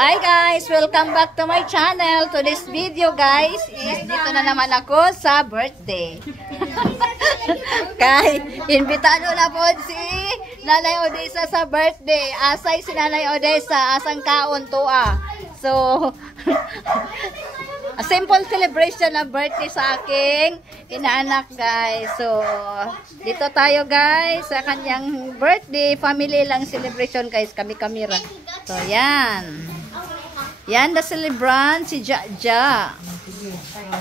Hi guys! Welcome back to my channel. To this video guys is dito na naman ako sa birthday. Kay imbitado na po si Nanay Odessa sa birthday. Asay si Nanay Odessa, asang kaon tuwa. So a simple celebration ng birthday sa aking inaanak guys. So dito tayo guys sa kanyang birthday. Family lang celebration guys. Kami kamera. So yan. Yan the celebrant si Jaja.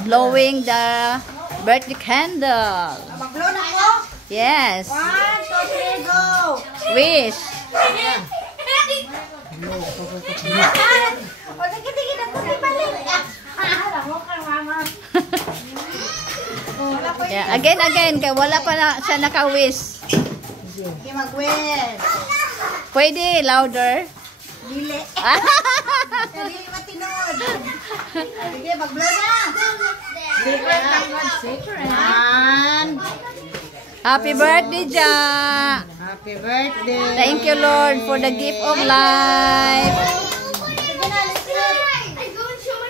Blowing the birthday candle. Mag-blow na ko? Yes. 1, 2, 3, go! Wish. O, tigil-tigil na ko kay balik. Yeah. Again. Kaya wala pa na siya naka-wish. Sige, mag-wish. Pwede louder. Dili. Dili matinod. Sige, mag-blow na. And Happy birthday, Ja. happy birthday. Thank you, Lord, for the gift of life. Sige na,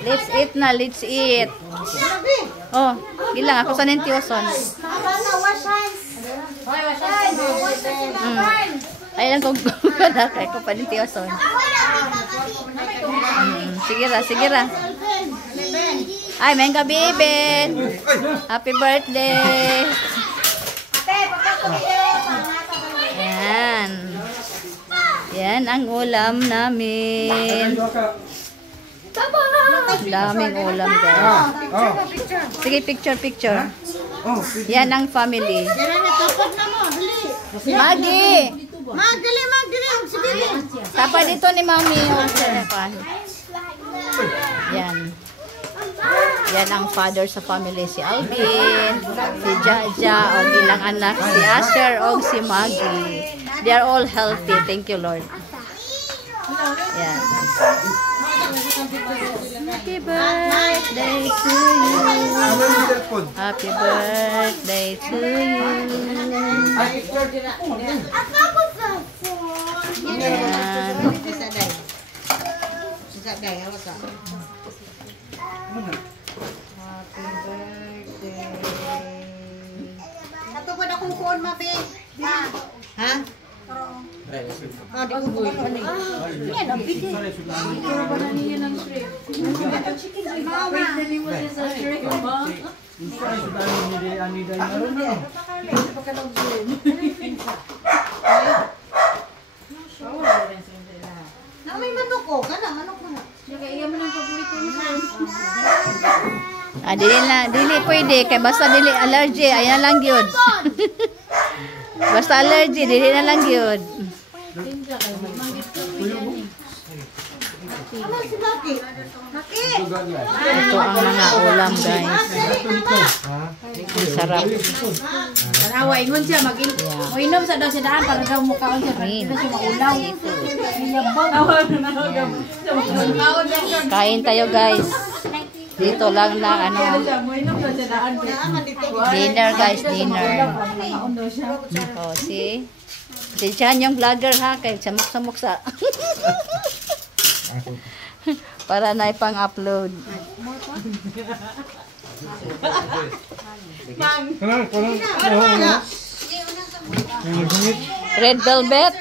Let's eat na, let's eat. Grabe. Oh, ilang ako sa nintioson. Tama na, wash hands. Wash hands. Ayan kung kay ko pa nintioson. Sige ra. Ay, mengga bibin. Happy birthday. Yan ang ulam namin. Daming ulam guys. Sige, picture. Yan ang family. Dira na, tapos na mo. Dali. Maggie! Magdali. Sige. Tapa dito ni Mami. Yan. Yan ang father sa family. Si Alvin, si Jaja, o ilang anak. Si Asher, o si Maggie. They are all healthy. Thank you, Lord. Yan. Happy birthday to you. Happy birthday to you. Yan. Natupad akong kuon, mabe. Ha? Oh, di ko buhay pa na eh. Yan, ang bigay. Pero ba na niya ng shrimp? Chicken, mama. Na may manok ko. Kana, manok mo na. Dili pwede kay basta dili allergy, ayan lang gyud. Basta allergy, dili na lang gyud. Ano si Maki? Maki! Ito ang mga ulam guys. Ang sarap. Tanawa, ingon siya, mag-inom sa daw sa daan para daw mukhaon siya, para hindi siya maulaw. Kain tayo guys. Dito lang na ano. Dinner guys, dinner. Oh, si Chan yung vlogger ha, kay samok-samok sa para na ipang-upload. Red velvet.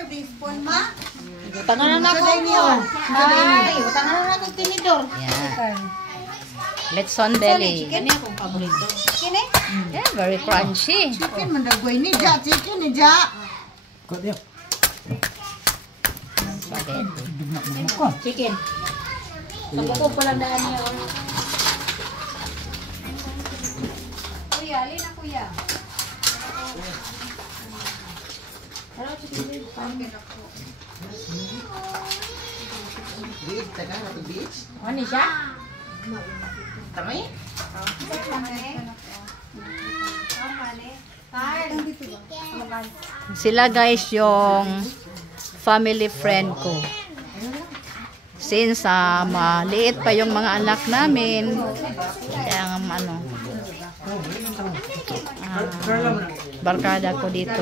Tanganan ako niyo. Ay, tanganan na akong tinidor. Yeah. Letson belly. Chicken akong paborito. Chicken eh? Yeah, very crunchy. Chicken man dagway ni Ja. Chicken ni Ja. Chicken. Pagkakog pa lang daan niya. Kuya, alin na kuya. Hello, chicken. Ano siya? Tamay? Sila guys yung family friend ko. Since maliit pa yung mga anak namin, kaya barkada ko dito.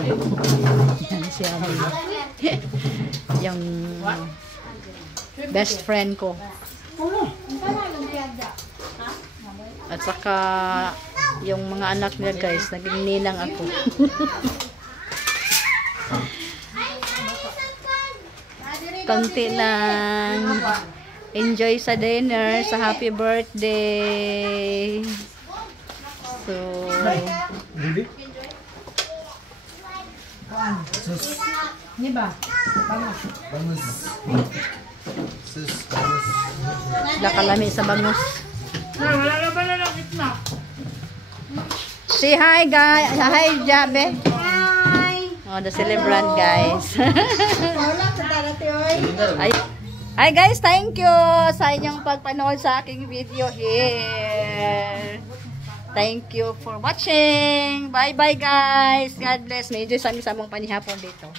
Yan si Abi. Yung Best friend ko. At saka yung mga anak niya guys, naging ninang ako. Konti lang. Enjoy sa dinner, sa happy birthday. So, Ini ba? Bangus. nakalami sa bangus. Wala na ba na lang itna? Say hi guys. Hi Jabe. Hi! Oh, the celebrant guys. Wala sa darati, oy. Ay, hi guys, thank you sa inyong pagpanood sa aking video here. Thank you for watching. Bye bye guys. God bless. May Diyos sa aming samong panihapon dito.